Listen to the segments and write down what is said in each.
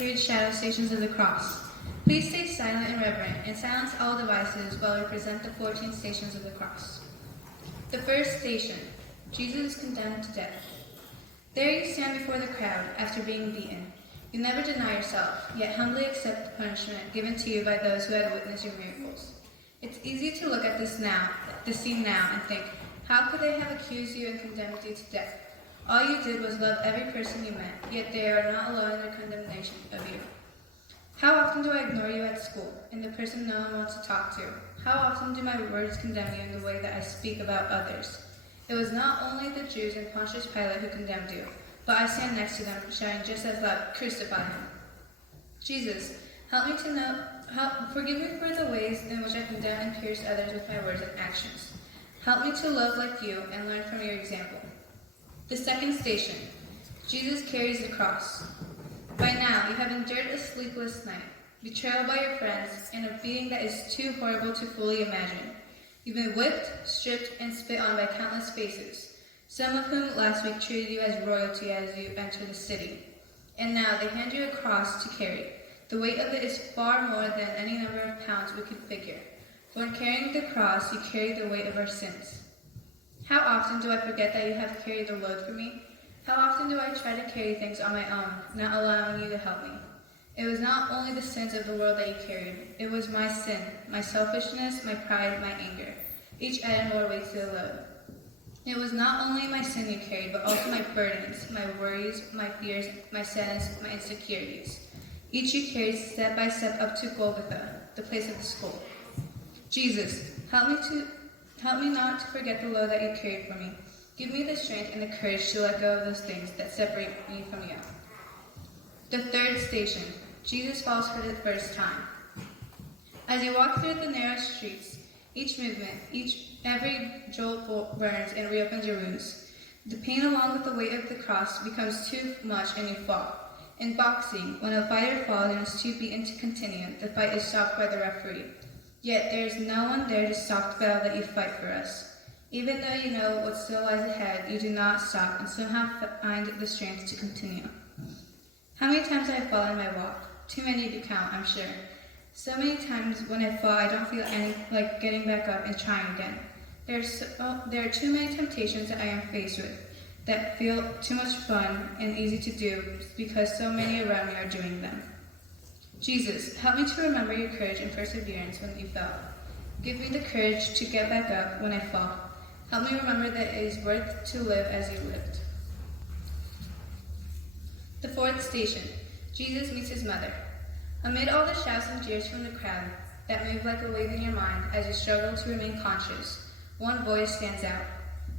sacred shadow stations of the cross. Please stay silent and reverent and silence all devices while we present the 14 stations of the cross. The first station, Jesus is condemned to death. There you stand before the crowd after being beaten. You never deny yourself, yet humbly accept the punishment given to you by those who had witnessed your miracles. It's easy to look at this scene now, and think, how could they have accused you and condemned you to death? All you did was love every person you met, yet they are not alone in their condemnation of you. How often do I ignore you at school, and the person no one wants to talk to? How often do my words condemn you in the way that I speak about others? It was not only the Jews and Pontius Pilate who condemned you, but I stand next to them, shouting just as loud, "Crucify him." Jesus, forgive me for the ways in which I condemn and pierce others with my words and actions. Help me to love like you and learn from your example. The second station, Jesus carries the cross. By now, you have endured a sleepless night, betrayal by your friends, and a beating that is too horrible to fully imagine. You've been whipped, stripped, and spit on by countless faces, some of whom last week treated you as royalty as you enter the city. And now they hand you a cross to carry. The weight of it is far more than any number of pounds we could figure. For in carrying the cross, you carry the weight of our sins. How often do I forget that you have carried the load for me? How often do I try to carry things on my own, not allowing you to help me? It was not only the sins of the world that you carried. It was my sin, my selfishness, my pride, my anger. Each added more weight to the load. It was not only my sin you carried, but also my burdens, my worries, my fears, my sadness, my insecurities. Each you carried step by step up to Golgotha, the place of the skull. Jesus, help me not to forget the load that you carried for me. Give me the strength and the courage to let go of those things that separate me from you. The third station, Jesus falls for the first time. As you walk through the narrow streets, each movement, every jolt burns and reopens your wounds. The pain along with the weight of the cross becomes too much and you fall. In boxing, when a fighter falls and is too beaten to continue, the fight is stopped by the referee. Yet there is no one there to stop the battle that you fight for us. Even though you know what still lies ahead, you do not stop and somehow find the strength to continue. How many times have I fallen in my walk? Too many to count, I'm sure. So many times when I fall, I don't feel like getting back up and trying again. There are too many temptations that I am faced with that feel too much fun and easy to do because so many around me are doing them. Jesus, help me to remember your courage and perseverance when you fell. Give me the courage to get back up when I fall. Help me remember that it is worth to live as you lived. The fourth station, Jesus meets his mother. Amid all the shouts and jeers from the crowd that move like a wave in your mind as you struggle to remain conscious, one voice stands out.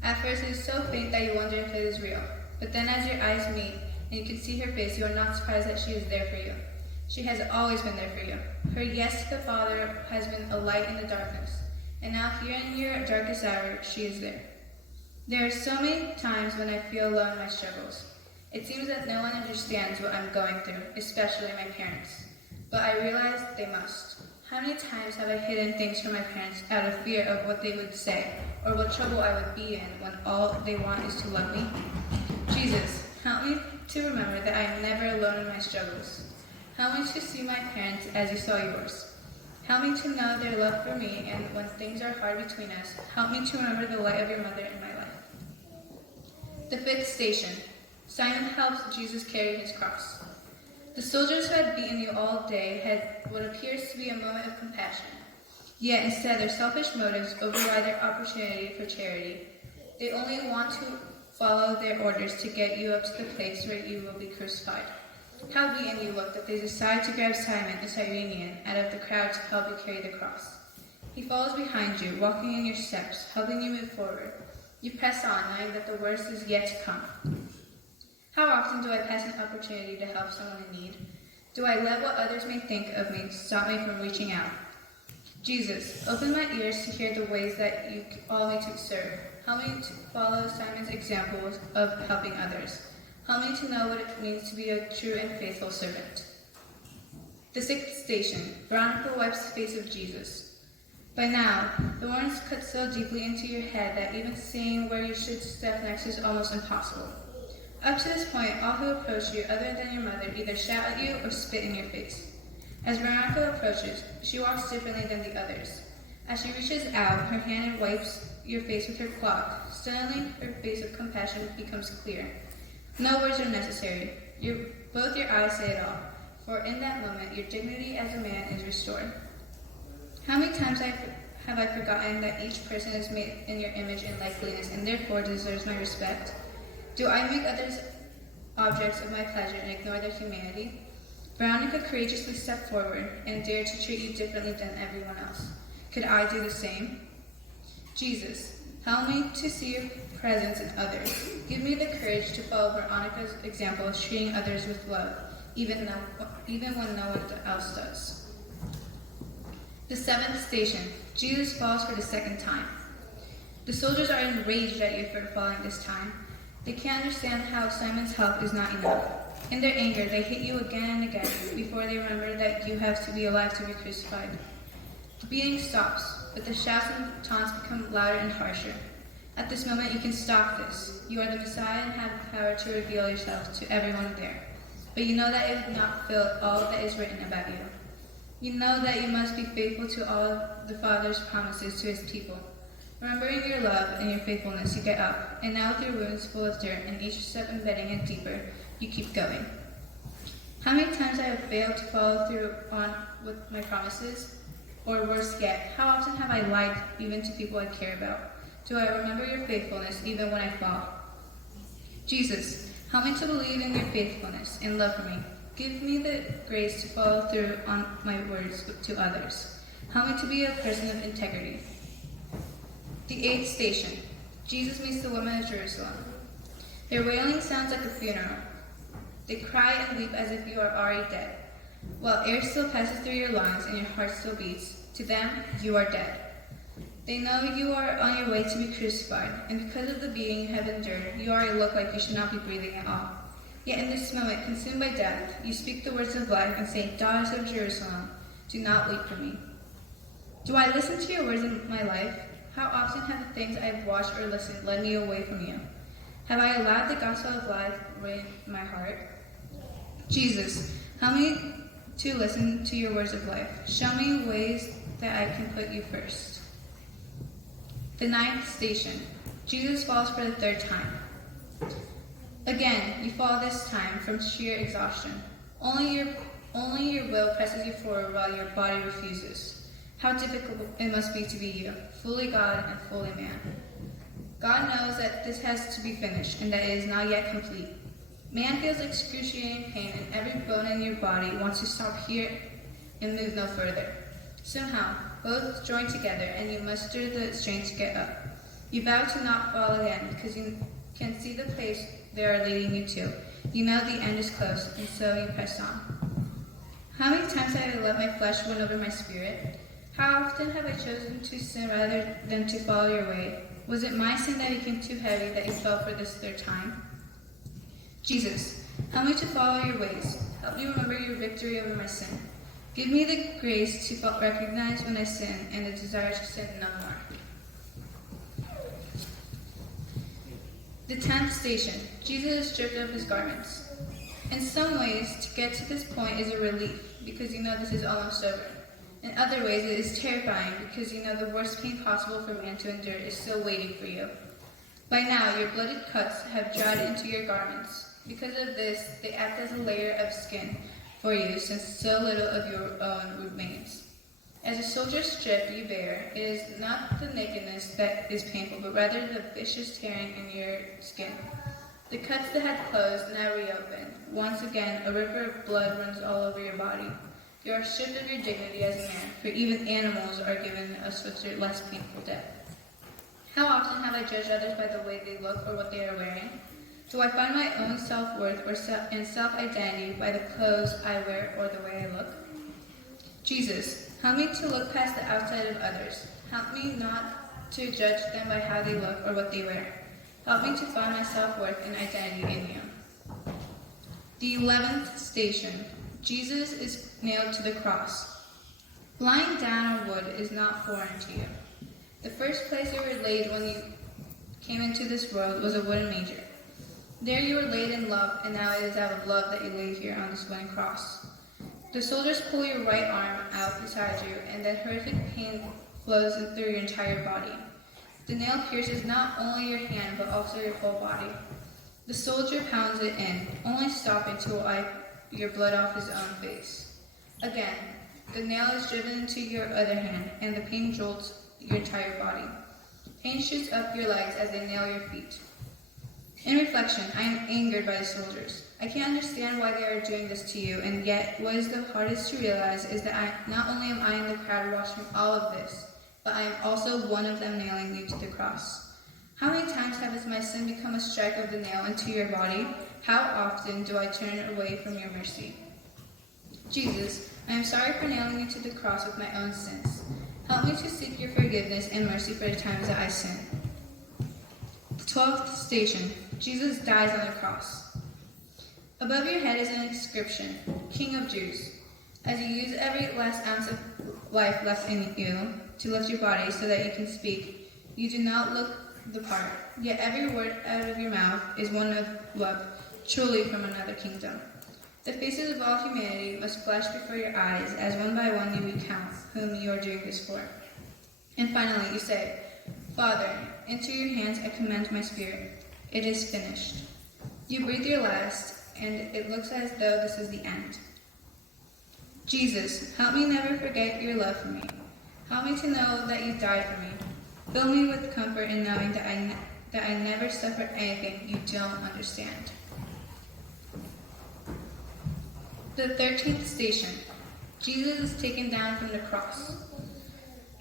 At first it is so faint that you wonder if it is real, but then as your eyes meet and you can see her face, you are not surprised that she is there for you. She has always been there for you. Her yes to the Father has been a light in the darkness, and now here in your darkest hour, she is there. There are so many times when I feel alone in my struggles. It seems that no one understands what I'm going through, especially my parents. But I realize they must. How many times have I hidden things from my parents out of fear of what they would say, or what trouble I would be in when all they want is to love me? Jesus, help me to remember that I am never alone in my struggles. Help me to see my parents as you saw yours. Help me to know their love for me, and when things are hard between us, help me to remember the light of your mother in my life. The fifth station, Simon helps Jesus carry his cross. The soldiers who had beaten you all day had what appears to be a moment of compassion. Yet instead their selfish motives override their opportunity for charity. They only want to follow their orders to get you up to the place where you will be crucified. How beaten you look that they decide to grab Simon, the Cyrenian, out of the crowd to help you carry the cross. He follows behind you, walking in your steps, helping you move forward. You press on, knowing that the worst is yet to come. How often do I pass an opportunity to help someone in need? Do I let what others may think of me stop me from reaching out? Jesus, open my ears to hear the ways that you call me to serve. Help me to follow Simon's examples of helping others. Help me to know what it means to be a true and faithful servant. The sixth station, Veronica wipes the face of Jesus. By now, the thorns cut so deeply into your head that even seeing where you should step next is almost impossible. Up to this point, all who approach you other than your mother either shout at you or spit in your face. As Veronica approaches, she walks differently than the others. As she reaches out her hand and wipes your face with her cloth, suddenly her face of compassion becomes clear. No words are necessary. Both your eyes say it all, for in that moment your dignity as a man is restored. How many times have I forgotten that each person is made in your image and likeness and therefore deserves my respect? Do I make others objects of my pleasure and ignore their humanity? Veronica courageously stepped forward and dared to treat you differently than everyone else. Could I do the same? Jesus, help me to see your presence in others. Give me the courage to follow Veronica's example of treating others with love, even when no one else does. The seventh station. Jesus falls for the second time. The soldiers are enraged at you for falling this time. They can't understand how Simon's help is not enough. In their anger, they hit you again and again before they remember that you have to be alive to be crucified. The beating stops, but the shouts and taunts become louder and harsher. At this moment, you can stop this. You are the Messiah and have the power to reveal yourself to everyone there. But you know that it has not fulfilled all that is written about you. You know that you must be faithful to all the Father's promises to his people. Remembering your love and your faithfulness, you get up, and now with your wounds full of dirt and each step embedding it deeper, you keep going. How many times I have failed to follow through on with my promises? Or worse yet, how often have I lied even to people I care about? Do I remember your faithfulness even when I fall? Jesus, help me to believe in your faithfulness and love for me. Give me the grace to follow through on my words to others. Help me to be a person of integrity. The eighth station. Jesus meets the women of Jerusalem. Their wailing sounds like a funeral. They cry and weep as if you are already dead. While air still passes through your lungs and your heart still beats, to them, you are dead. They know you are on your way to be crucified, and because of the beating you have endured, you already look like you should not be breathing at all. Yet in this moment, consumed by death, you speak the words of life and say, "Daughters of Jerusalem, do not weep for me." Do I listen to your words in my life? How often have the things I have watched or listened led me away from you? Have I allowed the gospel of life reign in my heart? Jesus, help me to listen to your words of life. Show me ways that I can put you first. The ninth station. Jesus falls for the third time. Again, you fall this time from sheer exhaustion. Only your will presses you forward while your body refuses. How difficult it must be to be you, fully God and fully man. God knows that this has to be finished and that it is not yet complete. Man feels excruciating pain and every bone in your body wants to stop here and move no further. Somehow, both join together and you muster the strength to get up. You vow to not fall again because you can see the place they are leading you to. You know the end is close, and so you press on. How many times have I let my flesh win over my spirit? How often have I chosen to sin rather than to follow your way? Was it my sin that became too heavy that you fell for this third time? Jesus, help me to follow your ways. Help me remember your victory over my sin. Give me the grace to recognize when I sin and the desire to sin no more. The 10th station. Jesus is stripped of his garments. In some ways, to get to this point is a relief because you know this is almost over. In other ways, it is terrifying because you know the worst pain possible for man to endure is still waiting for you. By now, your blooded cuts have dried into your garments. Because of this, they act as a layer of skin for you, since so little of your own remains. As a soldier's strip you bear, it is not the nakedness that is painful, but rather the vicious tearing in your skin. The cuts that had closed now reopen. Once again, a river of blood runs all over your body. You are stripped of your dignity as a man, for even animals are given a swifter, less painful death. How often have I judged others by the way they look or what they are wearing? Do I find my own self-worth and self-identity by the clothes I wear or the way I look? Jesus, help me to look past the outside of others. Help me not to judge them by how they look or what they wear. Help me to find my self-worth and identity in you. The 11th station. Jesus is nailed to the cross. Lying down on wood is not foreign to you. The first place you were laid when you came into this world was a wooden manger. There you were laid in love, and now it is out of love that you lay here on this wooden cross. The soldiers pull your right arm out beside you, and then horrific pain flows through your entire body. The nail pierces not only your hand, but also your whole body. The soldier pounds it in, only stopping to wipe your blood off his own face. Again, the nail is driven into your other hand, and the pain jolts your entire body. Pain shoots up your legs as they nail your feet. In reflection, I am angered by the soldiers. I can't understand why they are doing this to you, and yet what is the hardest to realize is that not only am I in the crowd watching all of this, but I am also one of them nailing you to the cross. How many times has my sin become a strike of the nail into your body? How often do I turn away from your mercy? Jesus, I am sorry for nailing you to the cross with my own sins. Help me to seek your forgiveness and mercy for the times that I sin. The 12th Station. Jesus dies on the cross. Above your head is an inscription, King of Jews. As you use every last ounce of life left in you to lift your body so that you can speak, you do not look the part, yet every word out of your mouth is one of love, truly from another kingdom. The faces of all humanity must flash before your eyes as one by one you recount whom you are doing this for. And finally you say, Father, into your hands I commend my spirit. It is finished. You breathe your last, and it looks as though this is the end. Jesus, help me never forget your love for me. Help me to know that you died for me. Fill me with comfort in knowing that I never suffered anything you don't understand. The 13th Station. Jesus is taken down from the cross.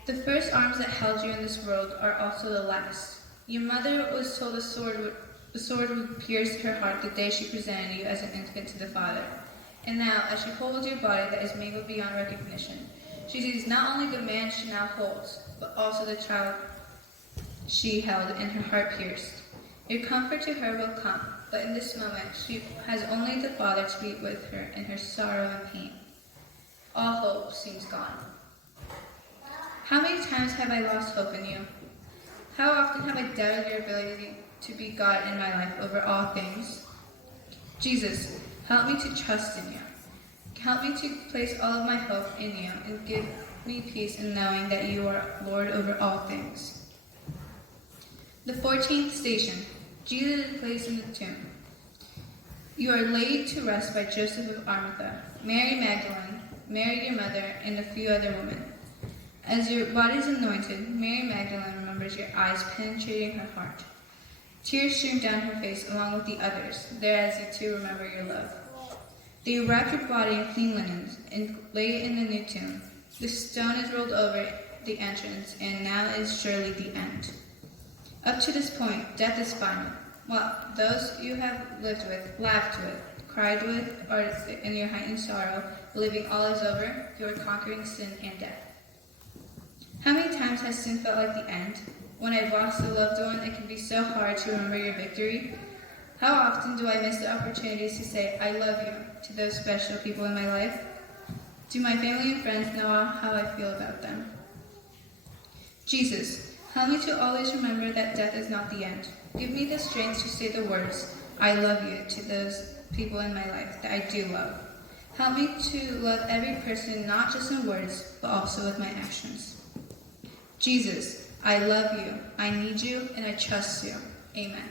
The first arms that held you in this world are also the last. Your mother was told the sword would pierce her heart the day she presented you as an infant to the Father. And now, as she holds your body that is mangled beyond recognition, she sees not only the man she now holds, but also the child she held and her heart pierced. Your comfort to her will come, but in this moment she has only the Father to be with her in her sorrow and pain. All hope seems gone. How many times have I lost hope in you? How often have I doubted your ability to be God in my life over all things? Jesus, help me to trust in you. Help me to place all of my hope in you and give me peace in knowing that you are Lord over all things. The 14th Station. Jesus is placed in the tomb. You are laid to rest by Joseph of Arimathea, Mary Magdalene, Mary your mother, and a few other women. As your body is anointed, Mary Magdalene remembers your eyes penetrating her heart. Tears stream down her face along with the others, there as you too remember your love. They wrap your body in clean linens and lay it in the new tomb. The stone is rolled over the entrance, and now is surely the end. Up to this point, death is final. While those you have lived with, laughed with, cried with, are in your heightened sorrow, believing all is over, you are conquering sin and death. How many times has sin felt like the end? When I've lost a loved one, it can be so hard to remember your victory. How often do I miss the opportunities to say, I love you, to those special people in my life? Do my family and friends know how I feel about them? Jesus, help me to always remember that death is not the end. Give me the strength to say the words, I love you, to those people in my life that I do love. Help me to love every person, not just in words, but also with my actions. Jesus, I love you, I need you, and I trust you. Amen.